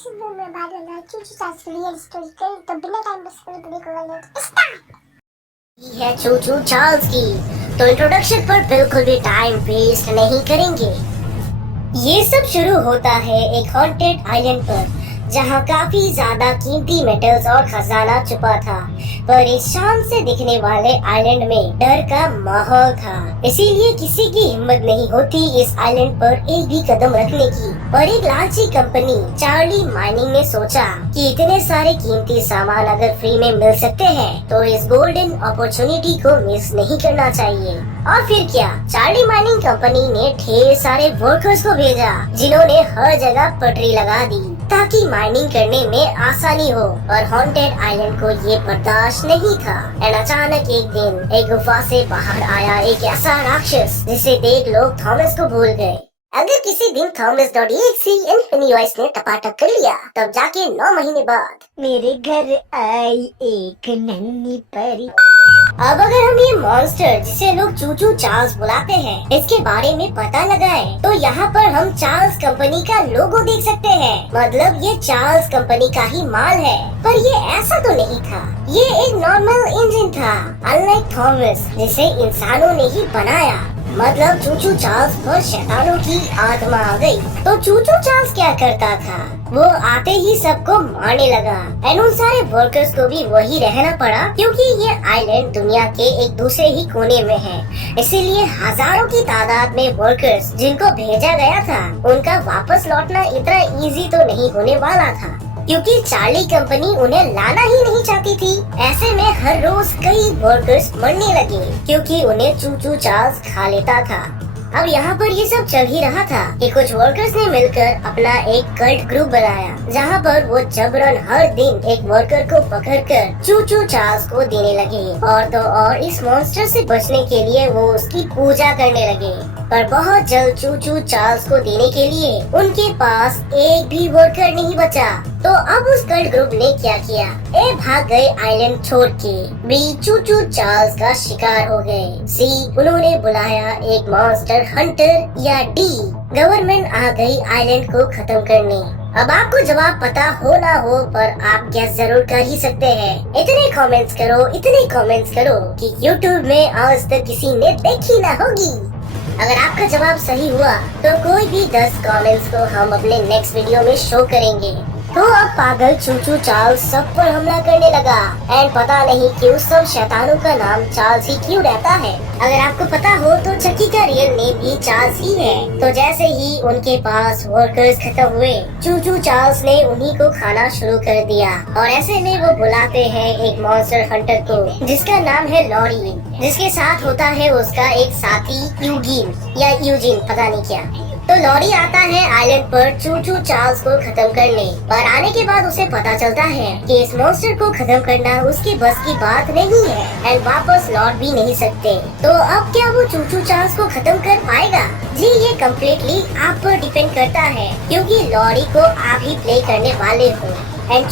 में भाग लेना चूचू चांस रियल स्टोरी करें तो बिना टाइम वेस्ट करे वीडियो को लेते स्टार्ट। ये है चूचू चार्ल्स की, तो इंट्रोडक्शन पर बिल्कुल भी टाइम वेस्ट नहीं करेंगे। ये सब शुरू होता है एक हॉन्टेड आइलैंड पर, जहाँ काफी ज्यादा कीमती मेटल्स और खजाना छुपा था। पर इस शाम से दिखने वाले आइलैंड में डर का माहौल था, इसीलिए किसी की हिम्मत नहीं होती इस आइलैंड पर एक भी कदम रखने की। पर एक लालची कंपनी चार्ली माइनिंग ने सोचा कि इतने सारे कीमती सामान अगर फ्री में मिल सकते हैं तो इस गोल्डन अपॉर्चुनिटी को मिस नहीं करना चाहिए। और फिर क्या, चार्ली माइनिंग कंपनी ने ढेर सारे वर्कर्स को भेजा, जिन्होंने हर जगह पटरी लगा दी ताकि माइनिंग करने में आसानी हो। और हॉन्टेड आइलैंड को ये बर्दाश्त नहीं था। एंड अचानक एक दिन एक गुफा से बाहर आया एक ऐसा राक्षस जिसे देख लोग थॉमस को भूल गए। अगर किसी दिन थॉमस.exe पेनीवाइज ने टपाटप कर लिया, तब जाके 9 महीने बाद मेरे घर आई एक नन्ही परी। अब अगर हम ये मॉन्स्टर जिसे लोग चूचू चार्ल्स बुलाते हैं, इसके बारे में पता लगाए, तो यहाँ पर हम चार्ल्स कंपनी का लोगो देख सकते हैं। मतलब ये चार्ल्स कंपनी का ही माल है। पर ये ऐसा तो नहीं था, ये एक नॉर्मल इंजन था, अनलाइक थॉमस जिसे इंसानों ने ही बनाया। मतलब चूचू चार्ल्स पर शैतानों की आत्मा आ गई। तो चूचू चार्ल्स क्या करता था, वो आते ही सबको मारने लगा। एंड उन सारे वर्कर्स को भी वही रहना पड़ा, क्योंकि ये आइलैंड दुनिया के एक दूसरे ही कोने में है। इसीलिए हजारों की तादाद में वर्कर्स जिनको भेजा गया था, उनका वापस लौटना इतना इजी तो नहीं होने वाला था, क्योंकि चार्ली कंपनी उन्हें लाना ही नहीं चाहती थी। ऐसे में हर रोज कई वर्कर्स मरने लगे, क्योंकि उन्हें चूचू चार्ल्स खा लेता था। अब यहाँ पर ये सब चल ही रहा था कि कुछ वर्कर्स ने मिलकर अपना एक कल्ट ग्रुप बनाया, जहाँ पर वो जबरन हर दिन एक वर्कर को पकड़कर चूचू चार्ल्स को देने लगे। और तो और इस मॉन्स्टर से बचने के लिए वो उसकी पूजा करने लगे। पर बहुत जल्द चूचू चार्ल्स को देने के लिए उनके पास एक भी वर्कर नहीं बचा। तो अब उस कल्ट ग्रुप ने क्या किया, भाग गए आइलैंड छोड़ के भी चूचू चार्ल्स का शिकार हो गए। सी, उन्होंने बुलाया एक मॉन्स्टर हंटर या डी, गवर्नमेंट आ गई आइलैंड को खत्म करने। अब आपको जवाब पता हो ना हो, पर आप गैस जरूर कर ही सकते हैं। इतने कमेंट्स करो कि YouTube में आज तक किसी ने देखी ना होगी। अगर आपका जवाब सही हुआ तो कोई भी 10 कमेंट्स को हम अपने नेक्स्ट वीडियो में शो करेंगे। तो अब पागल चूचू चार्ल्स सब पर हमला करने लगा। एंड पता नहीं क्यों सब शैतानों का नाम चार्ल्स ही क्यों रहता है। अगर आपको पता हो तो चक्की का रियल नेम भी चार्ल्स ही है। तो जैसे ही उनके पास वर्कर्स खत्म हुए, चूचू चार्ल्स ने उन्हीं को खाना शुरू कर दिया। और ऐसे में वो बुलाते हैं एक मॉन्स्टर हंटर को, जिसका नाम है लॉरी, जिसके साथ होता है उसका एक साथी यूजीन या यूजिन, पता नहीं क्या। तो लॉरी आता है आइलैंड पर चूचू चार्ल्स को खत्म करने। पर आने के बाद उसे पता चलता है कि इस मॉन्स्टर को खत्म करना उसकी बस की बात नहीं है एंड वापस लौट भी नहीं सकते। तो अब क्या वो चूचू चार्ल्स को खत्म कर पाएगा? जी, ये कम्प्लीटली आप पर डिपेंड करता है, क्योंकि लॉरी को आप ही प्ले करने वाले हो। एंड